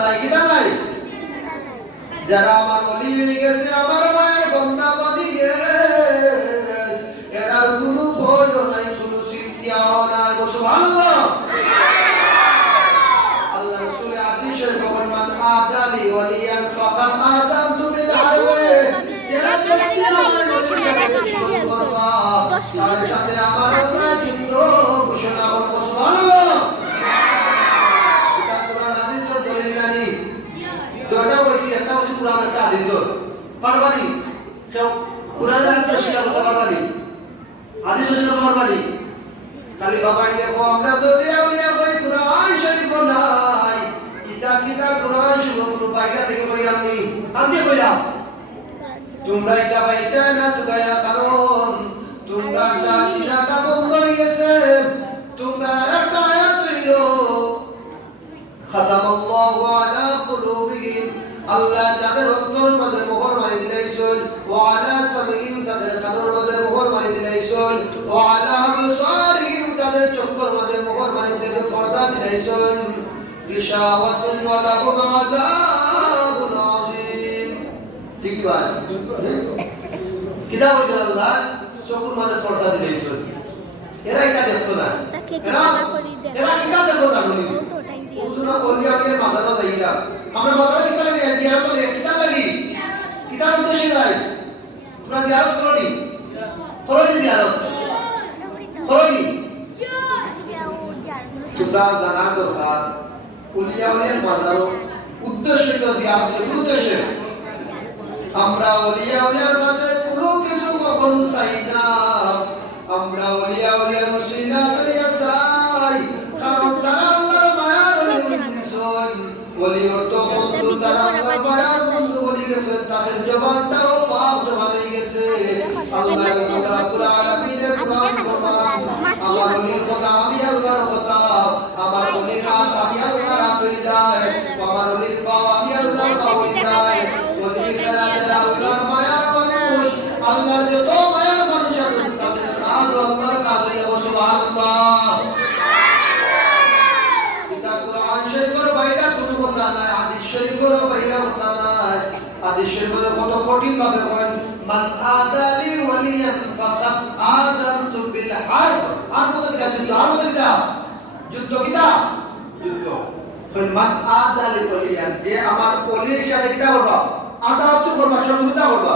নাই কিনা নাই যারা আমার ওলি হয়ে গেছে আমার মায়ের বন্ধা বানি গেছে এরার কোনো ভয় নাই কোনো চিন্তাও নাই সুবহানাল্লাহ আল্লাহ রাসূল হাদিসে বলেন মান আদালি ওয়ালিয়ান ফাকাদ আযামতু বিল হারবে যারা ব্যক্তি আমার ওলিকে করবা তার সাথে আমার আল্লাহ যুদ্ধ ঘোষণা করব সুবহানাল্লাহ এটা কোরআন হাদিসের দলিল জানি দুটো বইছি একটা হচ্ছে কোরআন একটা হাদিস পারবানি কেউ কোরআন একটা শিক্ষা করতে পারবানি হাদিস শিক্ষা পারবানি খালি বাবা দেখো আমরা যদি আউলিয়া কই কোরআন শরীফ নাই কিতা কোরআন শরীফ কোনো বাইরে থেকে কইলাম নি আমি কইলাম তোমরা এটা বাইটা না তুগায়া কারণ তোমরা না সিনাটা বন্ধ হয়ে গেছে তোমরা একটা আয়াত হইলো খাতামাল্লাহু আলা কুলুবিহিম আল্লাহ যাদের অন্তর মাঝে মোহর মারি দিলাইছেন ওয়া আলা সামিহিম তাদের কানের মাঝে মোহর মারি দিলাইছেন ওয়া আলা আবসারিহিম তাদের চক্ষুর মাঝে মোহর মারি দিয়ে পর্দা দিলাইছেন গিশাওয়াতুন ওয়া লাহুম আযাবুন আযীম ঠিক ভাই কিতাব আল্লাহ চক্ষুর মাঝে পর্দা দিলাইছেন এরা এটা দেখতো না এরা কিতা দেখতো না ওজনা ওলিয়া কে মাজারা যাইলা আমরা মাজারা কিতা লাগি জিয়ারত লাগে কিতা লাগি কিতা উদ্দেশ্য নাই তোমরা জিয়ারত করনি জিয়ারত করনি তোমরা জানা দরকার ওলিয়াওয়ালের মাজার উদ্দেশ্য তো জিয়ারতের উদ্দেশ্য আমরা ওলিয়াওয়ালের কাছে কোনো কিছু কখনো চাই না আমরা ওলিয়াওয়ালের ওসিলা করিয়া চাই কারণ তারা আল্লাহর মায়ার বন্ধুজন ওলি অর্থ বন্ধু তারা আল্লাহর মায়ার বন্ধু বলি গেছে তাদের জবানটাও পাপ জবান হয়ে গেছে আল্লাহ রাব্বুল আলামিনের কুরআন ফরমান আমার ওলির কথা আমি আল্লাহর কথা আমার ওলির হাত আমি আল্লাহর হাত হয়ে যায় আমার ওলির পা আমি আল্লাহর পা হয়ে যায় ওলির যারা আল্লাহর মায়ার মানুষ আল্লাহর যত মায়ার মানুষ আছে তাদের কাজ আল্লাহর কাজ হয়ে যাবে সুবহানাল্লাহ এটা কোরআন শরীফের বাইরে কোনো কথা নাই হাদিস শরীফের বাইরে কথা নাই হাদিস শরীফে কত কঠিন ভাবে বলেন মান আদালি ওয়ালিয়ান ফাকাদ আযানতু বিল হারব আর মধ্যে যুদ্ধ কিটা যুদ্ধ মান আদালি ওয়ালিয়ান যে আমার ওলির সাথে কিটা করবা আদালত করবা সহযোগিতা করবা